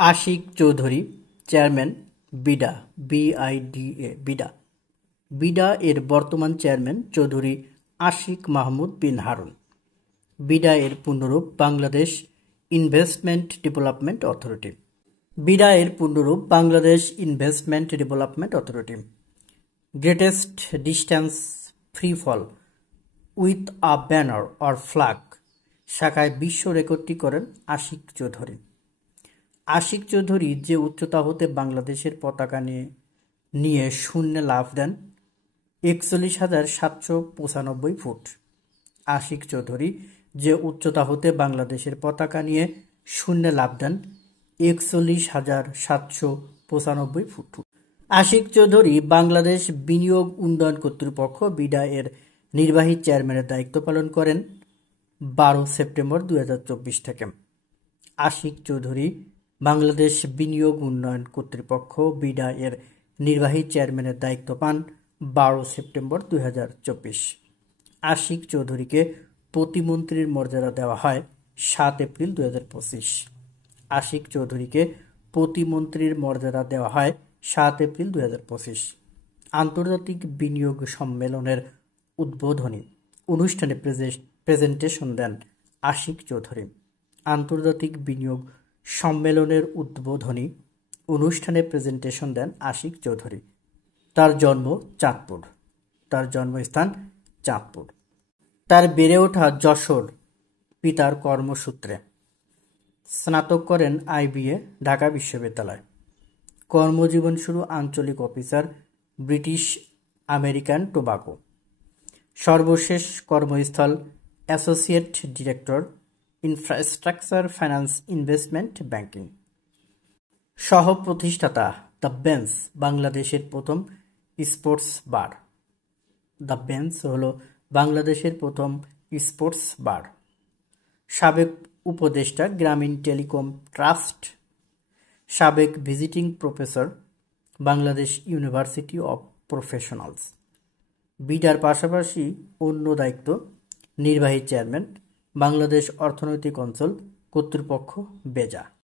Ashiq Chowdhury, chairman, BIDA, BIDA, BIDA. BIDA এর বর্তমান chairman Chowdhury Ashik Mahmud Bin Harun. BIDA এর পূর্ণরূপ Bangladesh investment development authority. BIDA এর পূর্ণরূপ Bangladesh investment development authority. Greatest distance free fall with a banner or flag শাখায় বিশ্ব রেকর্ডটি করেন আশিক চৌধুরী। আশিক চৌধুরী যে উচ্চতা হতে বাংলাদেশের পতাকা নিয়ে শূন্যে লাফ দেন ৪১,৭৯৫ ফুট। আশিক চৌধুরী যে উচ্চতা হতে বাংলাদেশের পতাকা নিয়ে শূন্যে লাফ দেন ৪১,৭৯৫ ফুট। আশিক চৌধুরী বাংলাদেশ বিনিয়োগ উন্নয়ন কর্তৃপক্ষ বিডা এর নির্বাহী চেয়ারম্যানের দায়িত্ব পালন করেন ১২ সেপ্টেম্বর ২০২৪ থেকে। আশিক চৌধুরী বাংলাদেশ বিনিয়োগ উন্নয়ন কর্তৃপক্ষ বিডা এর নির্বাহী চেয়ারম্যানের দায়িত্ব পান ১২ সেপ্টেম্বর ২০২৪। আশিক চৌধুরীকে প্রতিমন্ত্রীর মর্যাদা দেওয়া হয় ৭ এপ্রিল ২০২৫। আশিক চৌধুরীকে প্রতিমন্ত্রীর মর্যাদা দেওয়া হয় ৭ এপ্রিল ২০২৫। আন্তর্জাতিক বিনিয়োগ সম্মেলনের উদ্বোধনী অনুষ্ঠানে প্রেজেন্টেশন দেন আশিক চৌধুরী। আন্তর্জাতিক বিনিয়োগ সম্মেলনের উদ্বোধনী অনুষ্ঠানে প্রেজেন্টেশন দেন আশিক চৌধুরী। তার জন্ম চাঁদপুর। তার জন্মস্থান চাঁদপুর। তার বেড়ে ওঠা যশোর পিতার কর্মসূত্রে। স্নাতক করেন আইবিএ, ঢাকা বিশ্ববিদ্যালয়। কর্মজীবন শুরু আঞ্চলিক অফিসার, ব্রিটিশ আমেরিকান টোবাকো। সর্বশেষ কর্মস্থল associate director, infrastructure finance investment banking. সহ প্রতিষ্ঠাতা দ্য বেঞ্চ বাংলাদেশের প্রথম স্পোর্টস বার। দ্য বেঞ্চ হল বাংলাদেশের প্রথম স্পোর্টস বার। সাবেক উপদেষ্টা, গ্রামীণ টেলিকম ট্রাস্ট। সাবেক visiting professor, Bangladesh university of professionals. বিডার পাশাপাশি অন্য দায়িত্ব নির্বাহী চেয়ারম্যান, বাংলাদেশ অর্থনৈতিক অঞ্চল কর্তৃপক্ষ, বেজা।